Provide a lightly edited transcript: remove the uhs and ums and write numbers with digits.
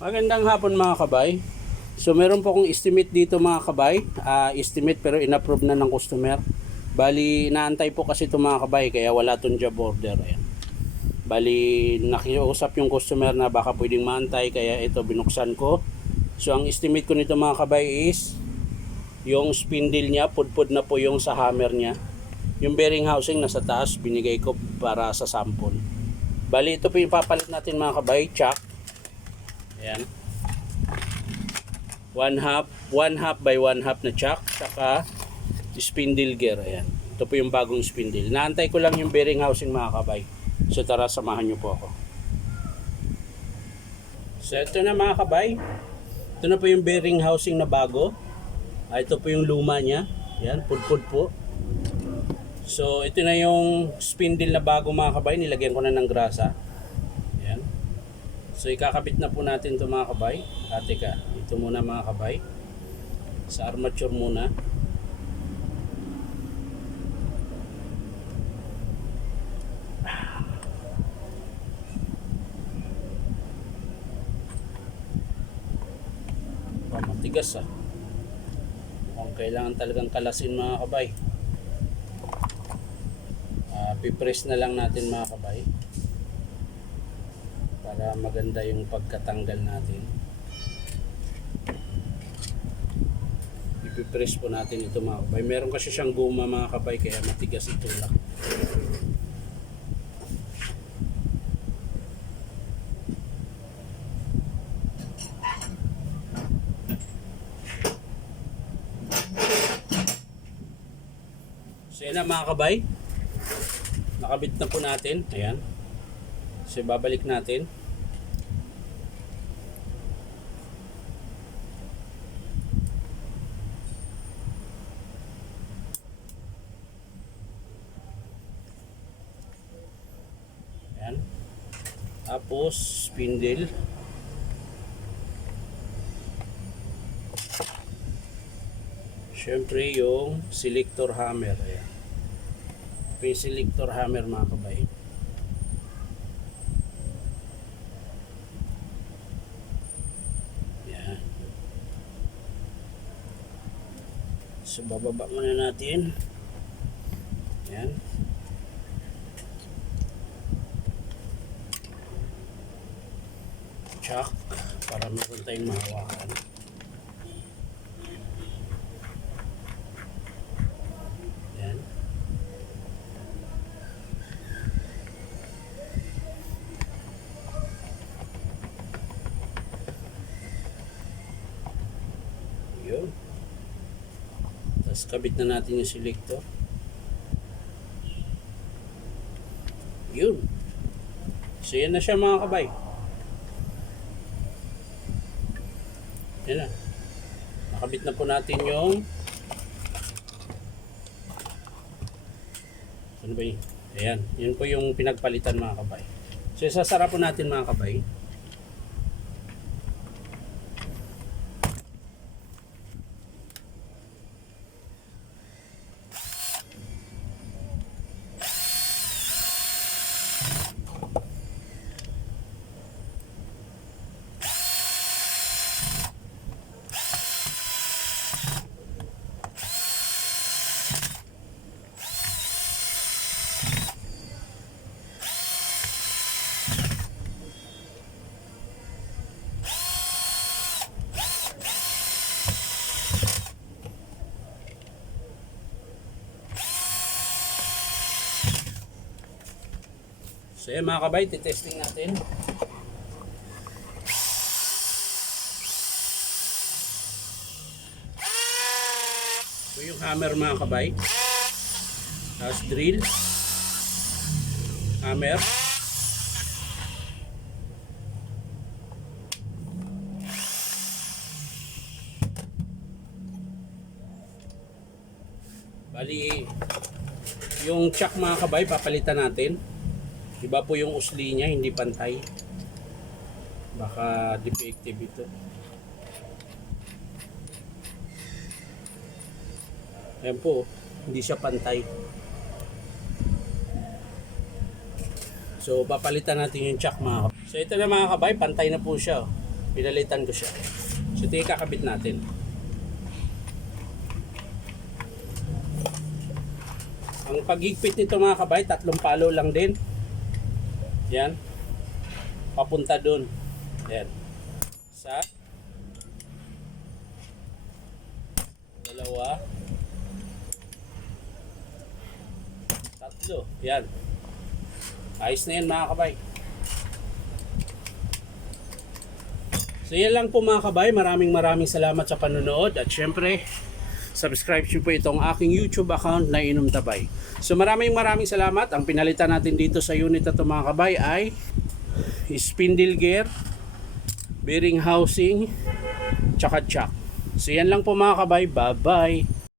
Magandang hapon mga kabay. So meron po akong estimate dito mga kabay. Estimate pero inapprove na ng customer. Bali naantay po kasi ito mga kabay kaya wala tong job order. Ayan. Bali nakiusap yung customer na baka pwedeng maantay kaya ito binuksan ko. So ang estimate ko nito mga kabay is yung spindle niya, pudpud na po yung sa hammer niya. Yung bearing housing nasa taas binigay ko para sa sample. Bali ito po yung papalit natin mga kabay, chuck. Ayan. 1/2 by 1/2 na chuck, saka spindle gear. Ayan. Ito po yung bagong spindle. Naantay ko lang yung bearing housing mga kabay. So tara, samahan nyo po ako. So ito na mga kabay. Ito na po yung bearing housing na bago. Ito po yung luma niya. Ayan, pudpud po. So ito na yung spindle na bago mga kabay. Nilagyan ko na ng grasa. Ayan. So ikakabit na po natin ito mga kabay. Teka, ito muna mga kabay. Sa armature muna. Matigas mukhang kailangan talagang kalasin mga kabay. Pipress na lang natin mga kabay para maganda yung pagkatanggal natin. Ipipress po natin ito mga kabay. Meron kasi siyang guma mga kabay kaya matigas ito lang. So yan na mga kabay, nakabit na po natin. Ayan. So babalik natin. Ayan. Tapos spindle. Siyempre yung selector hammer. Ayan. Yung selector hammer mga kabay. Ayan. So bababa muna natin. Ayan. Chuck para meron tayong mahawakan. Ayan. Yun. Tapos kabit na natin yung selector. Yun. So yan na siya mga kabay. Yan na. Nakabit na po natin yung ano ba yun? Ayan. Yun po yung pinagpalitan mga kabay. So isasara po natin mga kabay. So yan mga kabay, titesting natin. So yung hammer mga kabay. Tapos drill. Hammer. Bali, yung chuck mga kabay, papalitan natin. Iba po yung usli niya, hindi pantay. Baka defective ito. Ayan po, hindi siya pantay. So papalitan natin yung chuck mga kabay. So ito na mga kabay, pantay na po siya. Pinalitan ko siya. So ito yung kakabit natin. Ang paghigpit nito mga kabay, 3 palo lang din. Yan. Papunta dun. Yan. Isa. Dalawa. Tatlo. Yan. Ayos na yan mga kabay. So yan lang po mga kabay. Maraming salamat sa panonood. At syempre, subscribe nyo po itong aking YouTube account na Inom Tabay. So maraming salamat. Ang pinalitan natin dito sa unit na ito mga kabay ay spindle gear, bearing housing, tsaka chock. So yan lang po mga kabay. Bye bye.